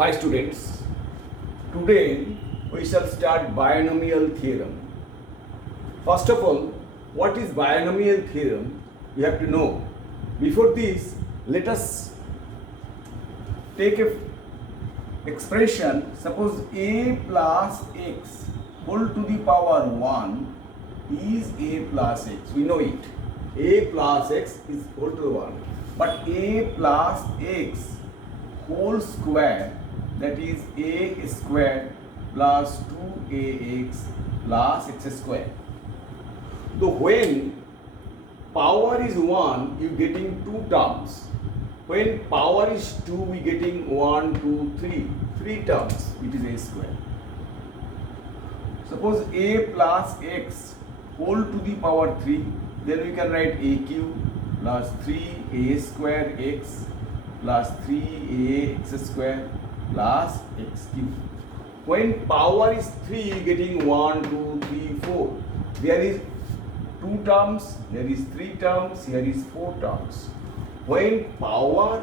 Hi students, today we shall start binomial theorem. First of all, what is binomial theorem? You have to know. Before this, let us take a expression. Suppose a plus x whole to the power 1 is a plus x. We know it. A plus x is whole to the 1. But a plus x whole square, that is a square plus 2ax plus x square. So when power is 1, you getting two terms. When power is 2, we getting 1, 2, 3. 3 terms, it is a square. Suppose a plus x whole to the power 3, then we can write a cube plus 3a square x plus 3ax square plus x cube. When power is 3, you getting 1, 2, 3, 4. There is 2 terms, there is 3 terms, here is 4 terms. When power,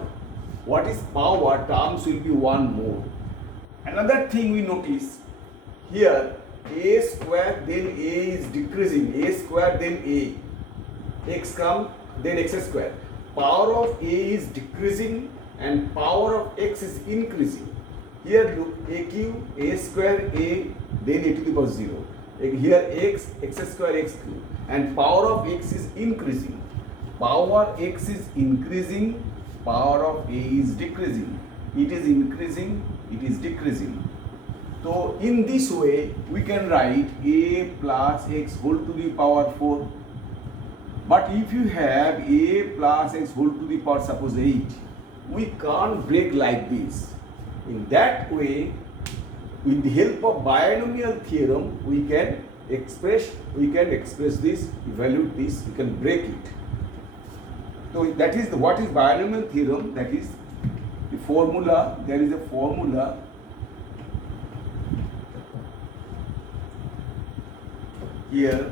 what is power, terms will be 1 more. Another thing we notice here, a square then a is decreasing, a square then a, x come then x square. Power of a is decreasing and power of x is increasing. Here look, a cube, a square, a, then a to the power 0. Here x, x square, x cube, and power of x is increasing. Power x is increasing, power of a is decreasing. It is increasing, it is decreasing. So in this way, we can write a plus x whole to the power 4. But if you have a plus x whole to the power suppose 8, we can't break like this. In that way, with the help of binomial theorem, we can express this, evaluate this, we can break it. So that is what is binomial theorem. That is the formula. There is a formula. Here,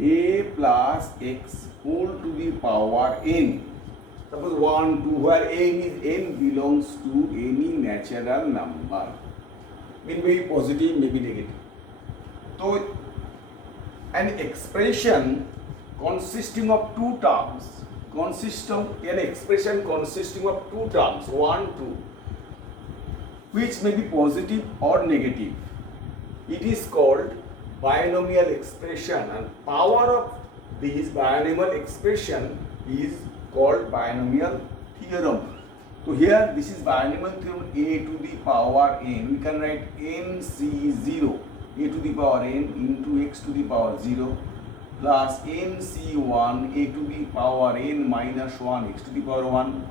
a plus x whole to the power n. Suppose 1, 2, where n belongs to any natural number. May be positive, may be negative. So, an expression consisting of 2 terms, an expression consisting of 2 terms, 1, 2, which may be positive or negative. It is called binomial expression, and power of this binomial expression is called binomial theorem. So here this is binomial theorem, a to the power n. We can write nc0, a to the power n into x to the power 0 plus nc1, a to the power n minus 1, x to the power 1,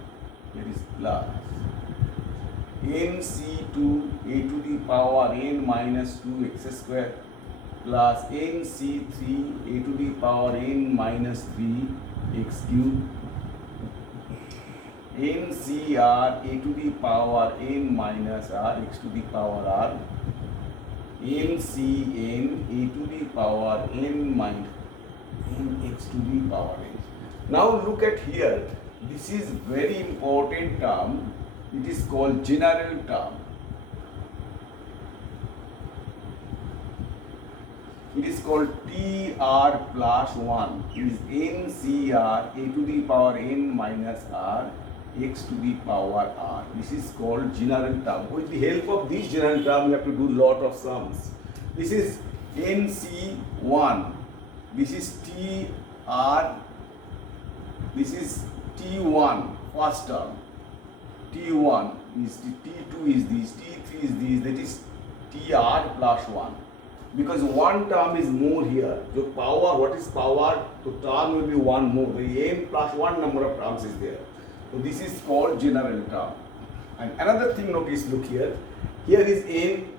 that is plus nc2, a to the power n minus 2 x square plus nc3, a to the power n minus 3 x cube, ncr, a to the power n minus r, x to the power r, ncn, a to the power n minus n, x to the power n. Now look at here, this is very important term. It is called general term. It is called TR plus 1 is NCR, a to the power n minus r, x to the power r. This is called general term. With the help of this general term, you have to do lot of sums. This is NC1, this is TR, this is T1, first term. T1 is the T2 is this, T3 is this, that is TR plus 1. Because one term is more here. So power, what is power? So term will be one more. The n plus 1 number of terms is there. So this is called general term. And another thing, notice, look here. Here is n,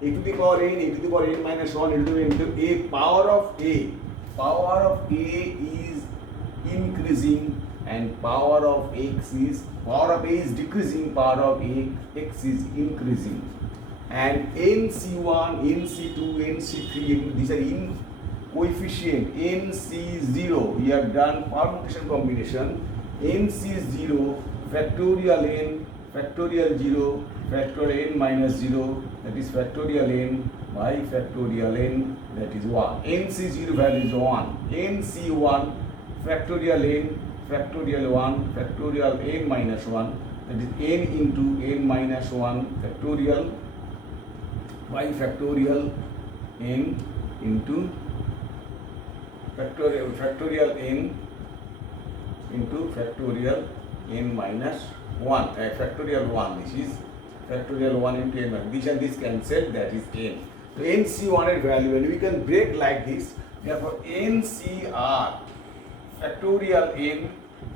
a to the power n, a to the power n minus 1, a to the power n, a power of a. Power of a is increasing and power of x is, power of a is decreasing, power of x is increasing. And nc1, nc2, nc3, these are in coefficient. nc0, we have done permutation combination. nc0 factorial n factorial 0, factorial n minus 0, that is factorial n by factorial n, that is 1. NC0 value is 1. NC1 factorial n, factorial 1, factorial n minus 1, that is n into n minus 1 factorial by factorial n into factorial n into factorial n minus 1, factorial 1. This is factorial 1 into n minus this and this cancel, that is n. So NC1 value, and we can break like this. Therefore NCR factorial n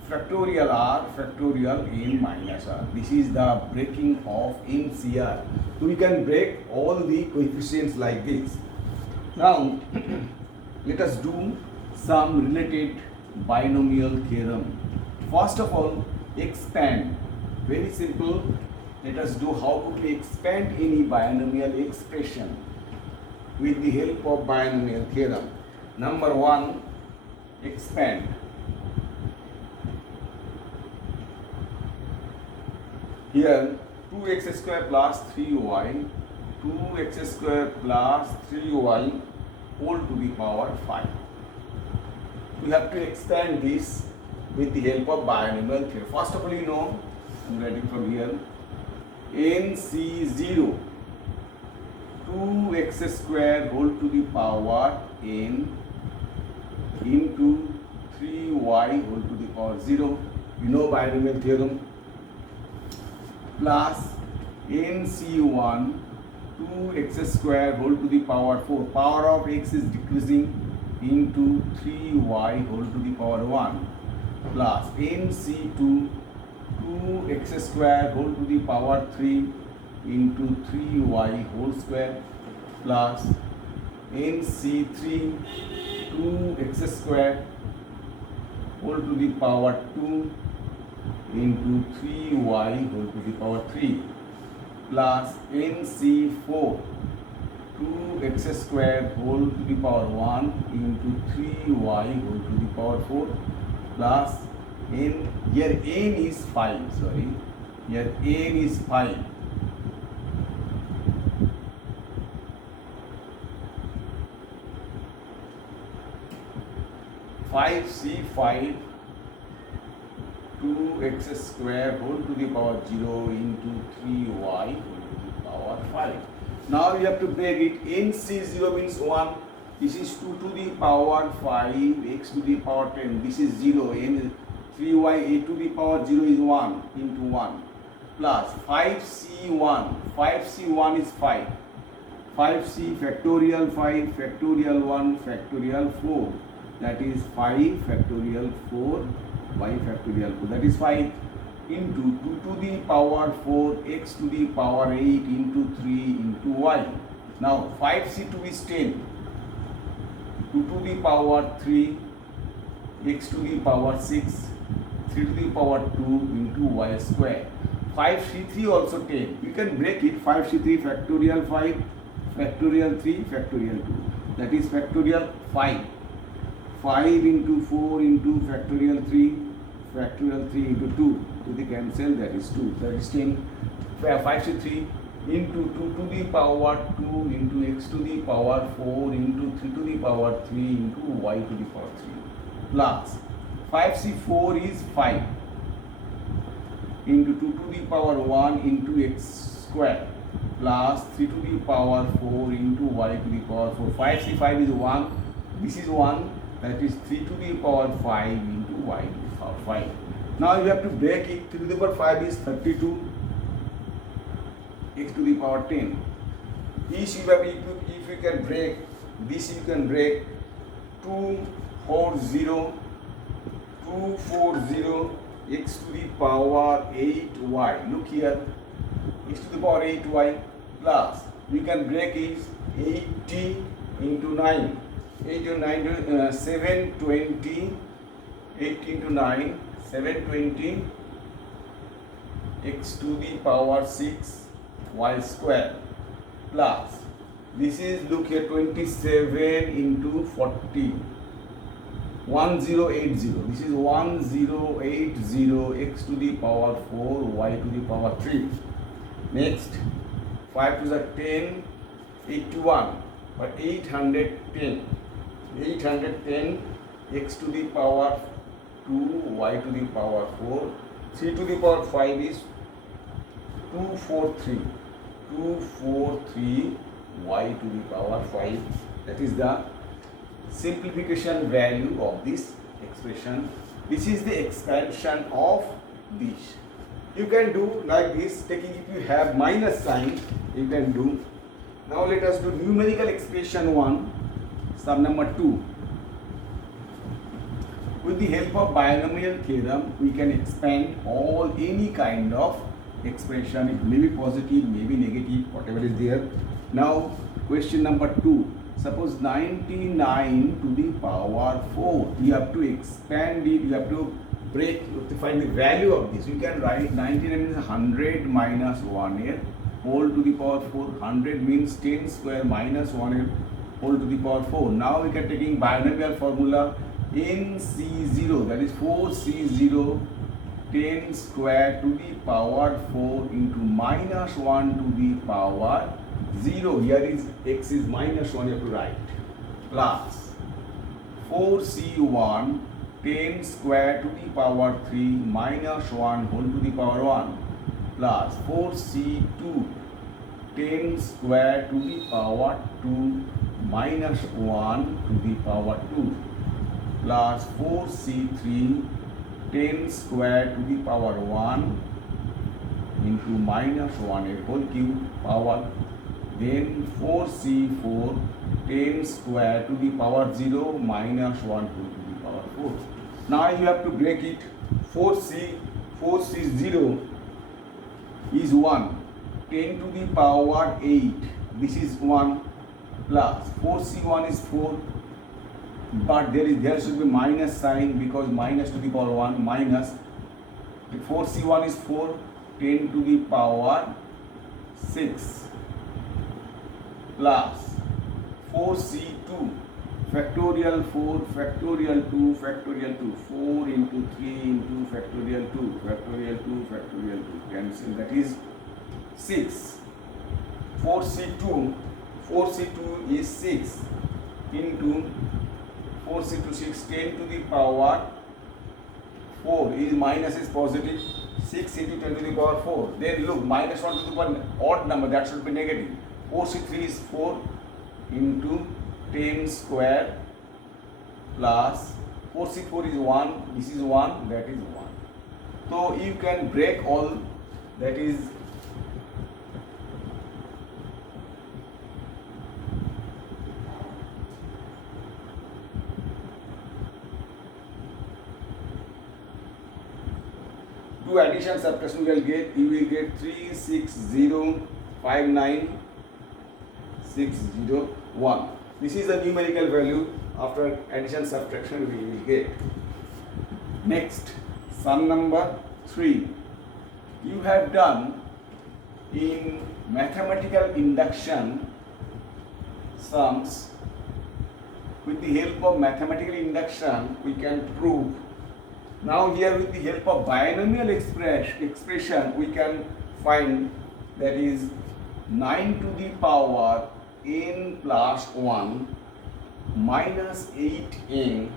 factorial r factorial n minus r. This is the breaking of NCR. So we can break all the coefficients like this. Now let us do some related binomial theorem. First of all, expand. Very simple. Let us do how to expand any binomial expression with the help of binomial theorem. Number 1, expand. Here 2x square plus 3y, 2x square plus 3y whole to the power 5. We have to expand this with the help of binomial theorem. First of all, you know, I am writing from here, NC0 2x square whole to the power n into 3y whole to the power 0. You know binomial theorem. Plus NC1 2x square whole to the power 4. Power of x is decreasing into 3y whole to the power 1. Plus NC2 2x square whole to the power 3 into 3y whole square. Plus NC3 2x square whole to the power 2 into 3y whole to the power 3. Plus NC4 2x square whole to the power 1 into 3y whole to the power 4. Plus n, here n is 5, sorry, here n is 5. C5 2x square whole to the power 0 into 3y whole to the power 5. Now you have to break it. NC0 means 1. This is 2 to the power 5, x to the power 10. This is 0. N 3y a to the power 0 is 1 into 1. Plus 5C1. 5C1 is 5. 5C factorial 5 factorial 1 factorial 4. That is 5 factorial 4 by factorial 4. That is 5 into 2 to the power 4 x to the power 8 into 3 into y. Now 5C2 is 10. 2 to the power 3 x to the power 6 3 to the power 2 into y square. 5C3 also 10. We can break it. 5C3 factorial 5 factorial 3 factorial 2. That is factorial 5. 5 into 4 into factorial 3 into 2 to the cancel, that is 2, that is 10. 5C3 into 2 to the power 2 into x to the power 4 into 3 to the power 3 into y to the power 3 plus 5C4 is 5 into 2 to the power 1 into x square plus 3 to the power 4 into y to the power 4. 5C5 is 1, this is 1, that is 3 to the power 5 into y to the power 5. Now you have to break it. 3 to the power 5 is 32, x to the power 10. This you have, if you can break, this you can break. 240 x to the power 8y. Look here, x to the power 8y plus, we can break is 80 into 9. 8 into 9, 720, 8 into 9, 720 x to the power 6 y square plus, this is, look here, 27 into 40, 1080. This is 1080 x to the power 4 y to the power 3. Next, 5 to the 10, 81, but 810. 810 x to the power 2 y to the power 4. 3 to the power 5 is 243. 243 y to the power 5. That is the simplification value of this expression. This is the expansion of this. You can do like this, taking if you have minus sign, you can do. Now let us do numerical expression 1, sum number 2. With the help of binomial theorem, we can expand any kind of expression. It may be positive, may be negative, whatever is there. Now question number 2. Suppose 99 to the power 4. You have to expand it, you have to break, you have to find the value of this. You can write 99 is 100 minus 1 whole to the power 4. 100 means 10 square minus 1 whole to the power 4. Now we can taking binomial formula NC0, that is 4C0, 10 square to the power 4 into minus 1 to the power 0. Here is x is minus 1, you have to write, plus 4C1, 10 square to the power 3 minus 1 whole to the power 1, plus 4C2, 10 square to the power 2 minus 1 to the power 2, plus 4C3, 10 square to the power 1 into minus 1 a whole cube power. Then 4C4, 10 square to the power 0 minus 1 whole to the power 4. Now you have to break it. 4C0 is 1. 10 to the power 8. This is 1 plus 4C1 is 4. But there should be minus sign because minus to the power 1 minus 4C1 is 4. 10 to the power 6. Plus 4C2 factorial 4 factorial 2 factorial 2 4 into 3 into factorial 2 factorial 2 factorial 2 cancel, that is 6. 4C2 is 6 into 4C2 6, 10 to the power 4 is minus is positive, 6 into 10 to the power 4. Then look, minus 1 to the power odd number, that should be negative. 4C3 is 4 into 10 square plus 4C4 is 1, this is 1, that is 1. So you can break all, that is do addition subtraction, you will get 36059,601. This is the numerical value. After addition subtraction we will get. Next, sum number 3. You have done in mathematical induction sums. With the help of mathematical induction we can prove. Now here with the help of binomial expression we can find, that is 9 to the power n plus 1 minus 8n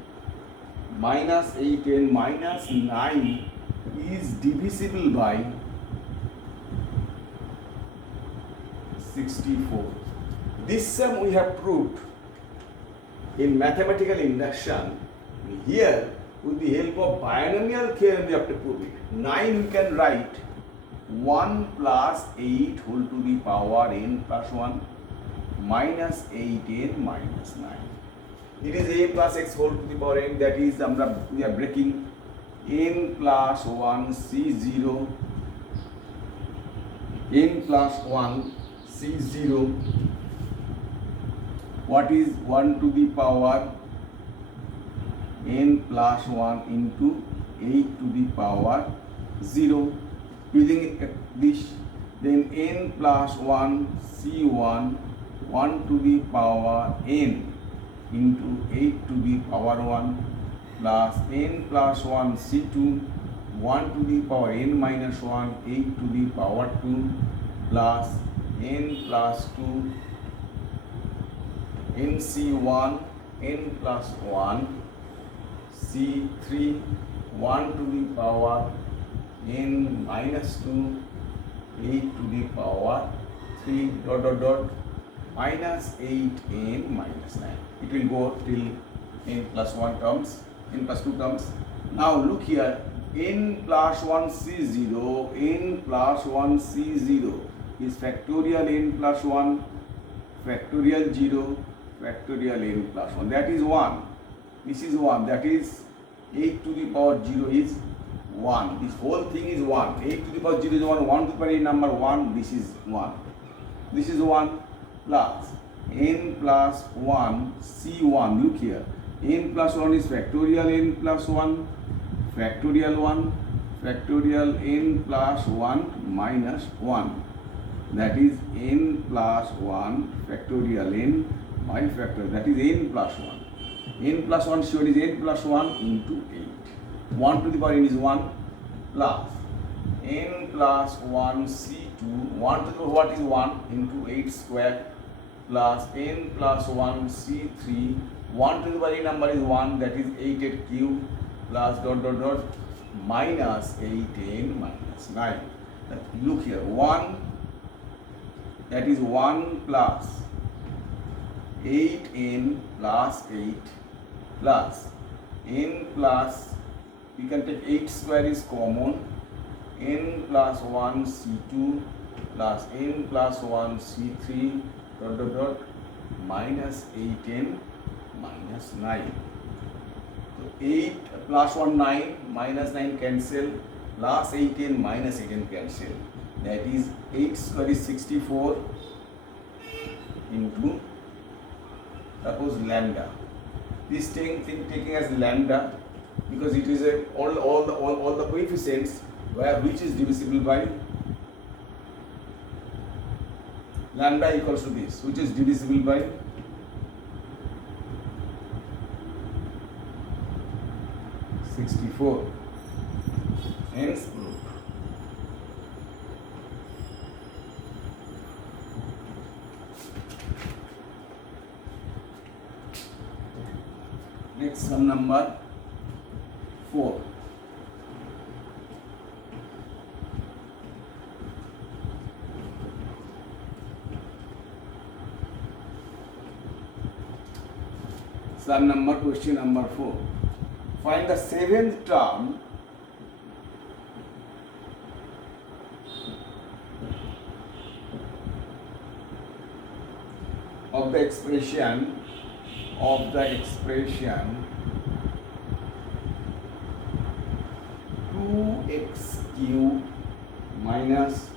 minus 9 is divisible by 64. This sum we have proved in mathematical induction. Here with the help of binomial theorem we have to prove it. 9 we can write 1 plus 8 whole to the power n plus 1 minus 8n minus 9. It is a plus x whole to the power n, that is we are breaking n plus 1 c0, n plus 1 c0. What is 1 to the power n plus 1 into 8 to the power 0. Using this, then n plus 1 c1, 1 to the power n into 8 to the power 1 plus n plus 1 C2 1 to the power n minus 1 8 to the power 2 plus n plus 2 NC1 n plus 1 C3 1 to the power n minus 2 8 to the power 3 dot dot dot minus 8n minus 9. It will go till n plus 1 comes, n plus 2 comes. Now look here, n plus 1 C0, n plus 1 C0 is factorial n plus 1, factorial 0, factorial n plus 1. That is 1. This is 1. That is 8 to the power 0 is 1. This whole thing is 1. 8 to the power 0 is 1. 1 to the power n number 1. This is 1. This is 1 plus n plus 1 C1. Look here. N plus 1 is factorial n plus 1, factorial 1, factorial n plus 1 minus 1. That is n plus 1 factorial n by factorial. That is n plus 1. N plus 1 sure is n plus 1 into 8. 1 to the power n is 1 plus n plus 1 C2. 1 to the power what is 1 into 8 square plus n plus 1 C3. 1 to the power n number is 1, that is 8 cube plus dot dot dot minus 8n minus 9. Look here, 1, that is 1 plus 8n plus 8 plus n plus, we can take 8 square is common, n plus 1 C2 plus n plus 1 C3 dot dot dot minus 8n minus 9. So 8 plus 1 9, minus 9 cancel, plus 8n minus 8n cancel. That is 8 square is 64 into, suppose lambda. This thing taking as lambda because it is a all the coefficients where which is divisible by lambda equals to this, which is divisible by (64). Hence proved. Next sum number 4. Sum number, question number 4. Find the seventh term of the expression 2x cube minus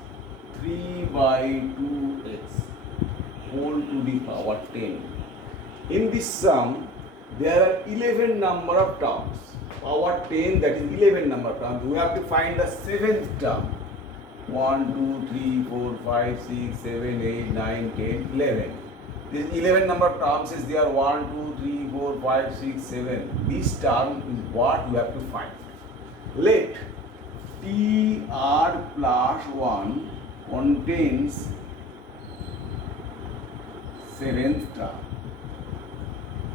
3 by 2x whole to the power 10. In this sum, there are 11 number of terms. Power 10, that is 11 number of terms. We have to find the seventh term. 1, 2, 3, 4, 5, 6, 7, 8, 9, 10, 11. This 11 number of terms is there. 1, 2, 3, 4, 5, 6, 7. This term is what you have to find. Let TR plus 1 contains seventh term.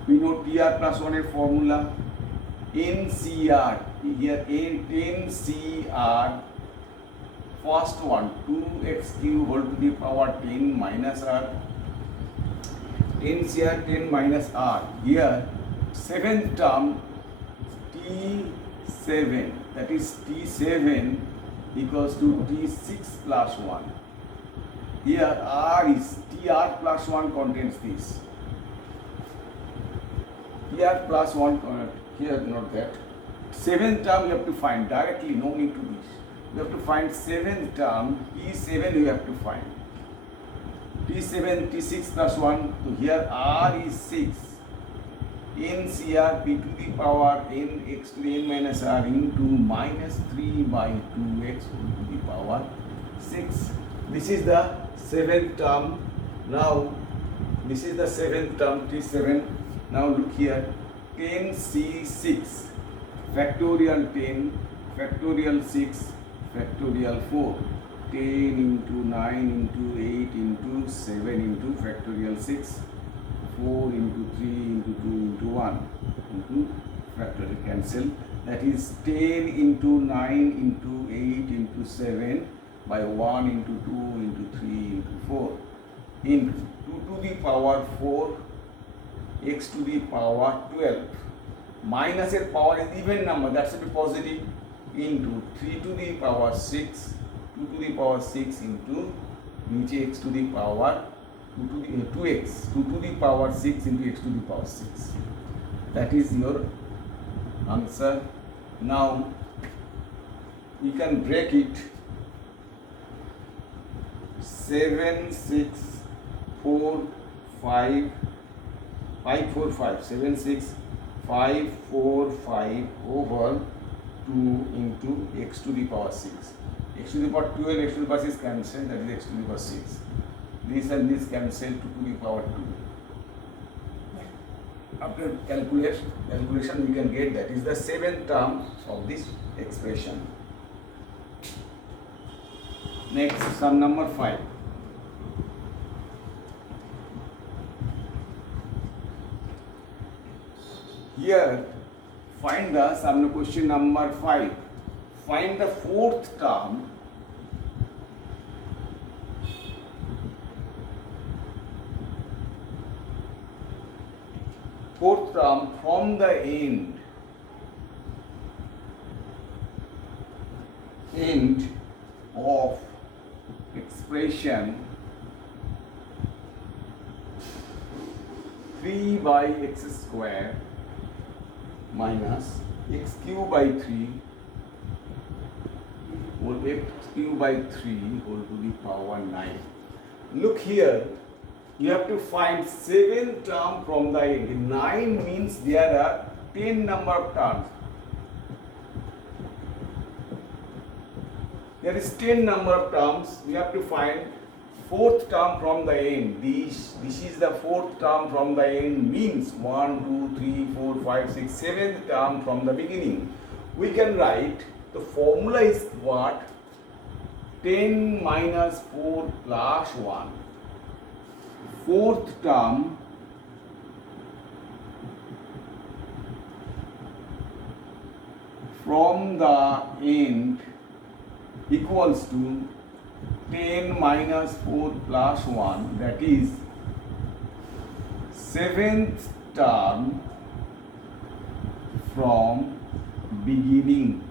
We know TR plus 1 a formula. NCR, here NCR, first one 2x cube whole to the power 10 minus r. NCR 10 minus r. Here seventh term T7, that is T7 equals to T6 plus 1. Here r is TR plus 1 contains this. TR plus 1, here not that. Seventh term you have to find directly, no need to this. You have to find seventh term, T7 you have to find. T7, T6 plus 1, so here R is 6. NCR P to the power n x to the n minus r into minus 3 by 2x to the power 6. This is the seventh term. Now, this is the seventh term, T7. Now look here, 10c6 factorial 10 factorial 6 factorial 4, 10 into 9 into 8 into 7 into factorial 6, 4 into 3 into 2 into 1 into factorial cancel. That is 10 into 9 into 8 into 7 by 1 into 2 into 3 into 4 into 2 to the power 4 x to the power 12 minus এর power is even number, that should be positive, into 3 to the power 6 2 to the power 6 into নিচে x to the power 2x 2 to the power 6 into x to the power 6. That is your answer. Now you can break it 7 6 4 5 5 4 5 7 6 5 4 5 over 2 into x to the power 6. X to the power 12, x to the power 6 cancel, that is x to the power 6. This and this cancel, 2 to the power 2. After calculation we can get that is the seventh term of this expression. Next, sum number 5. Here, find the sum question number 5. Find the fourth term from the end of expression 3 by x square minus x cube by 3 whole x cube by 3 whole to the power 9. Look here, you have to find 7 term from the end. 9 means there are 10 number of terms. There is 10 number of terms. We have to find fourth term from the end. This is the fourth term from the end, means 1 2 3 4 5 6 7th term from the beginning. We can write the formula is what? 10 minus 4 plus 1. Fourth term from the end equals to 10 minus 4 plus 1, that is seventh term from beginning.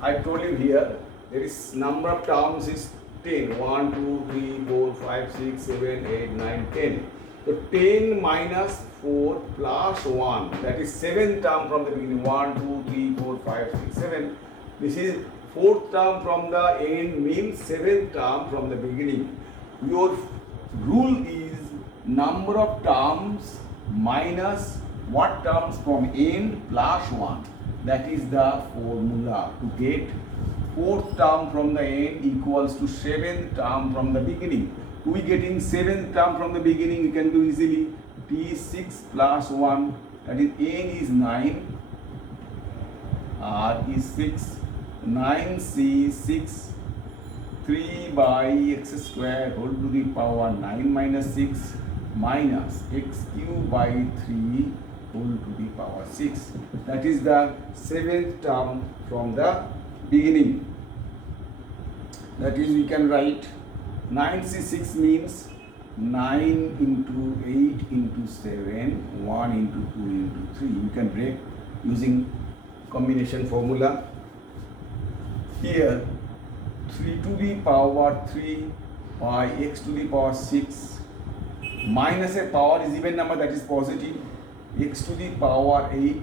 I told you here there is number of terms is 10. 1 2 3 4 5 6 7 8 9 10. So 10 minus 4 plus 1, that is seventh term from the beginning. 1 2 3 4 5 6 7. This is fourth term from the end, means seventh term from the beginning. Your rule is number of terms minus what terms from end plus 1. That is the formula to get fourth term from the end equals to seventh term from the beginning. To be getting seventh term from the beginning, you can do easily t6 plus 1, that is n is 9, r is 6, 9c6 3 by x square whole to the power 9 minus 6 minus x cube by 3 whole to the power 6. That is the seventh term from the beginning. That is, we can write 9c6 means 9 into 8 into 7, 1 into 2 into 3. You can break using combination formula. Here 3 to the power 3 by x to the power 6 minus a power is even number, that is positive, x to the power 8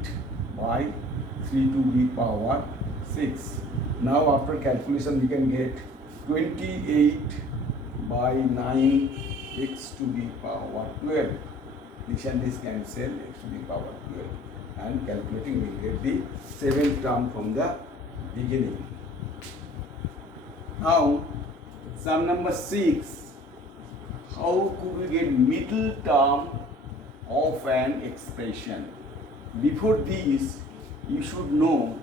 by 3 to the power 6. Now after calculation we can get 28 by 9 x to the power 12. This and this cancel, x to the power 12, and calculating we get the seventh term from the beginning. Now sum number 6. How could we get middle term of an expression. Before this, you should know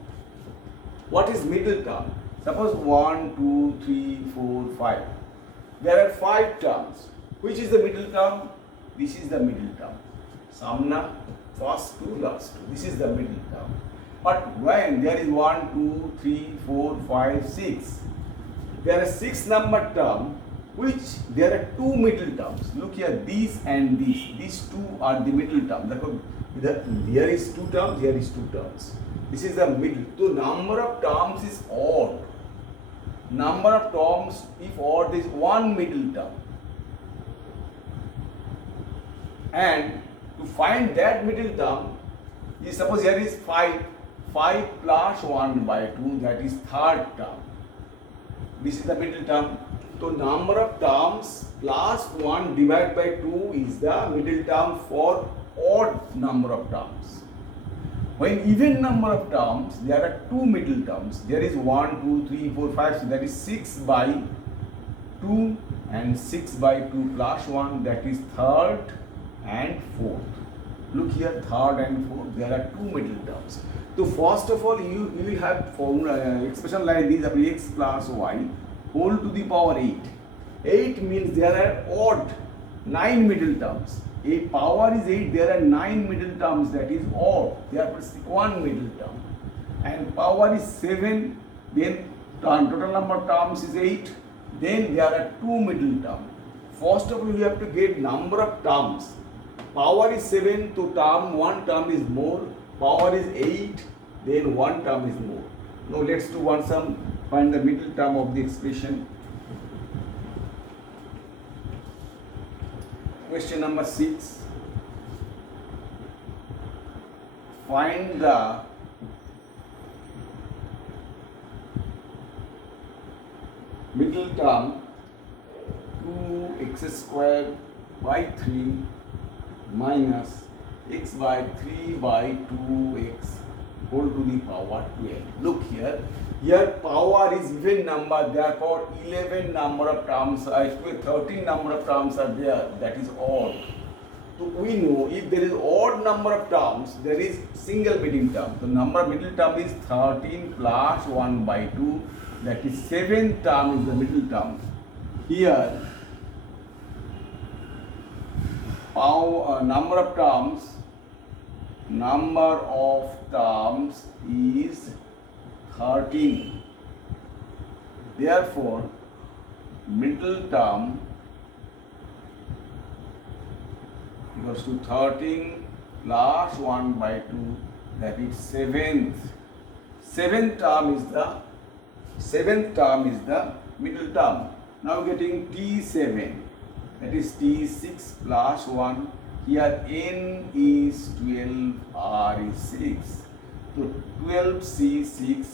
what is middle term. Suppose 1, 2, 3, 4, 5. There are 5 terms. Which is the middle term? This is the middle term. Samna, first 2, last 2. This is the middle term. But when there is 1, 2, 3, 4, 5, 6, there are 6 number term, which there are 2 middle terms. Look here, these and these. These 2 are the middle term. Here is 2 terms, here is 2 terms. This is the middle. So number of terms is odd. Number of terms, if odd, is 1 middle term. And to find that middle term, you suppose here is 5. 5 plus 1 by 2, that is third term. This is the middle term. So number of terms plus 1 divided by 2 is the middle term for odd number of terms. When even number of terms, there are 2 middle terms. There is 1, 2, 3, 4, 5. So that is 6 by 2 and 6 by 2 plus 1. That is third and fourth. Look here, third and fourth. There are 2 middle terms. So first of all, you will have formula expression like this of x plus y whole to the power 8. 8 means there are odd 9 middle terms. A power is 8, there are 9 middle terms, that is odd. Therefore, 1 middle term. And power is 7, then total number of terms is 8. Then there are 2 middle terms. First of all, you have to get number of terms. Power is 7, so one term is more. Power is 8, then 1 term is more. Now let's do one sum. Find the middle term of the expression. Question number 6. Find the middle term 2x squared by 3 minus x by 3 by 2x whole to the power 12. Look here. Here power is even number, therefore 11 number of terms, 13 number of terms are there, that is odd. So we know if there is odd number of terms, there is single middle term. The number of middle term is 13 plus 1 by 2, that is 7th term is the middle term. Here number of terms is 13. Therefore, middle term equals to 13 plus 1 by 2, that is 7th. Seventh term is the middle term. Now getting T7, that is T6 plus 1. Here N is 12, R is 6. So 12C6